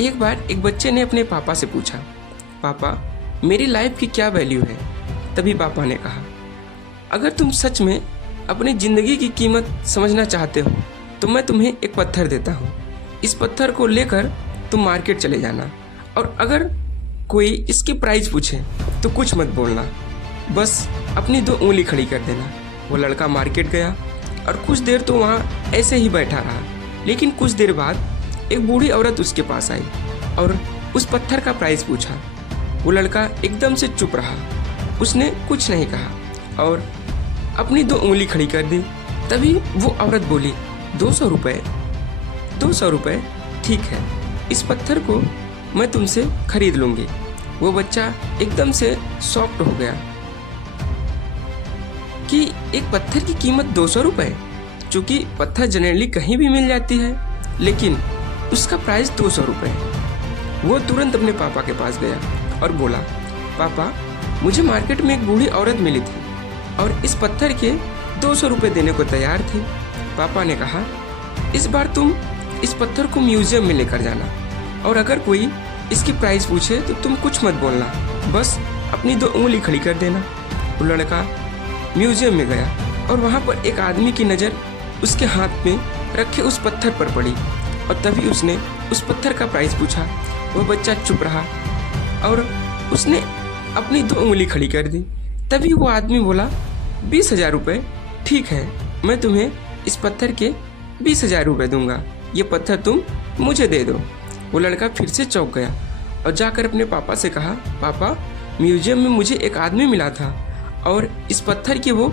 एक बार एक बच्चे ने अपने पापा से पूछा, पापा मेरी लाइफ की क्या वैल्यू है? तभी पापा ने कहा, अगर तुम सच में अपनी ज़िंदगी की कीमत समझना चाहते हो तो मैं तुम्हें एक पत्थर देता हूँ। इस पत्थर को लेकर तुम मार्केट चले जाना और अगर कोई इसकी प्राइस पूछे तो कुछ मत बोलना, बस अपनी 2 उंगली खड़ी कर देना। वो लड़का मार्केट गया और कुछ देर तो वहाँ ऐसे ही बैठा रहा, लेकिन कुछ देर बाद एक बूढ़ी औरत उसके पास आई और उस पत्थर का प्राइस पूछा। वो लड़का एकदम से चुप रहा, उसने कुछ नहीं कहा और अपनी 2 उंगली खड़ी कर दी। तभी वो औरत बोली, 200 रुपये। 200 रुपये, ठीक है, इस पत्थर को मैं तुमसे खरीद लूँगी। वो बच्चा एकदम से शॉक्ड हो गया कि एक पत्थर की कीमत 200 रुपये, चूँकि पत्थर जनरली कहीं भी मिल जाती है, लेकिन उसका प्राइस 200 रुपये। वो तुरंत अपने पापा के पास गया और बोला, पापा मुझे मार्केट में एक बूढ़ी औरत मिली थी और इस पत्थर के 200 रुपये देने को तैयार थी। पापा ने कहा, इस बार तुम इस पत्थर को म्यूजियम में लेकर जाना और अगर कोई इसकी प्राइस पूछे तो तुम कुछ मत बोलना, बस अपनी 2 उंगली खड़ी कर देना। वो लड़का म्यूजियम में गया और वहाँ पर एक आदमी की नज़र उसके हाथ में रखे उस पत्थर पर पड़ी और तभी उसने उस पत्थर का प्राइस पूछा। वो बच्चा चुप रहा और उसने अपनी 2 उंगली खड़ी कर दी। तभी वो आदमी बोला, 20,000 रुपये, ठीक है, मैं तुम्हें इस पत्थर के 20,000 रुपये दूंगा, ये पत्थर तुम मुझे दे दो। वो लड़का फिर से चौंक गया और जाकर अपने पापा से कहा, पापा म्यूजियम में मुझे एक आदमी मिला था और इस पत्थर के वो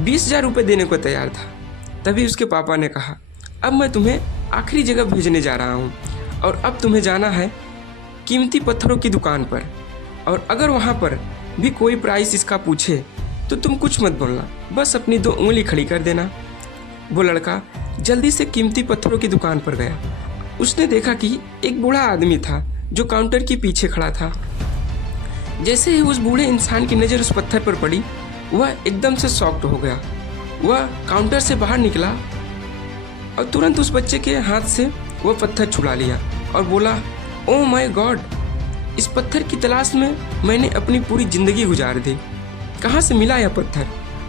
20,000 रुपये देने को तैयार था। तभी उसके पापा ने कहा, अब मैं तुम्हें आखिरी जगह भेजने जा रहा हूँ और अब तुम्हें जाना है कीमती पत्थरों की दुकान पर और अगर वहाँ पर भी कोई प्राइस इसका पूछे तो तुम कुछ मत बोलना, बस अपनी 2 उंगली खड़ी कर देना। वो लड़का जल्दी से कीमती पत्थरों की दुकान पर गया। उसने देखा कि एक बूढ़ा आदमी था जो काउंटर के पीछे खड़ा था। जैसे ही उस बूढ़े इंसान की नज़र उस पत्थर पर पड़ी, वह एकदम से शॉक्ड हो गया। वह काउंटर से बाहर निकला और तुरंत उस बच्चे के हाथ से वह पत्थर छुड़ा लिया और बोला, ओह माय गॉड, इस पत्थर की तलाश में मैंने अपनी पूरी ज़िंदगी गुजार दी। कहाँ से मिला यह पत्थर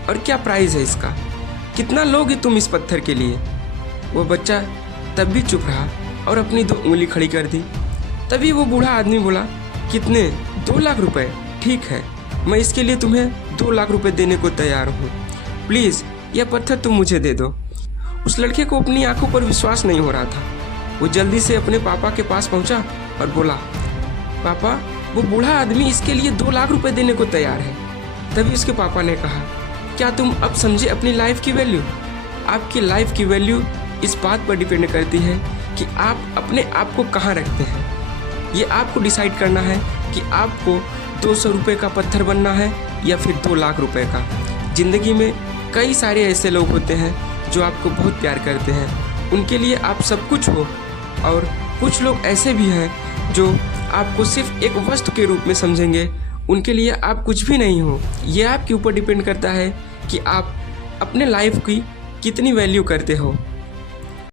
और क्या प्राइस है इसका? कितना लोगे तुम इस पत्थर के लिए? वो बच्चा तब भी चुप रहा और अपनी 2 उंगली खड़ी कर दी। तभी वो बूढ़ा आदमी बोला, कितने? 2 लाख रुपए, ठीक है, मैं इसके लिए तुम्हें 2 लाख रुपए देने को तैयार हूँ, प्लीज़ यह पत्थर तुम मुझे दे दो। उस लड़के को अपनी आंखों पर विश्वास नहीं हो रहा था। वो जल्दी से अपने पापा के पास पहुँचा और बोला, पापा वो बूढ़ा आदमी इसके लिए 2 लाख रुपए देने को तैयार है। तभी उसके पापा ने कहा, क्या तुम अब समझे अपनी लाइफ की वैल्यू? आपकी लाइफ की वैल्यू इस बात पर डिपेंड करती है कि आप अपने आप को कहाँ रखते हैं। ये आपको डिसाइड करना है कि आपको 200 रुपये का पत्थर बनना है या फिर 2 लाख रुपए का। ज़िंदगी में कई सारे ऐसे लोग होते हैं जो आपको बहुत प्यार करते हैं, उनके लिए आप सब कुछ हो, और कुछ लोग ऐसे भी हैं जो आपको सिर्फ एक वस्तु के रूप में समझेंगे, उनके लिए आप कुछ भी नहीं हो। ये आपके ऊपर डिपेंड करता है कि आप अपने लाइफ की कितनी वैल्यू करते हो।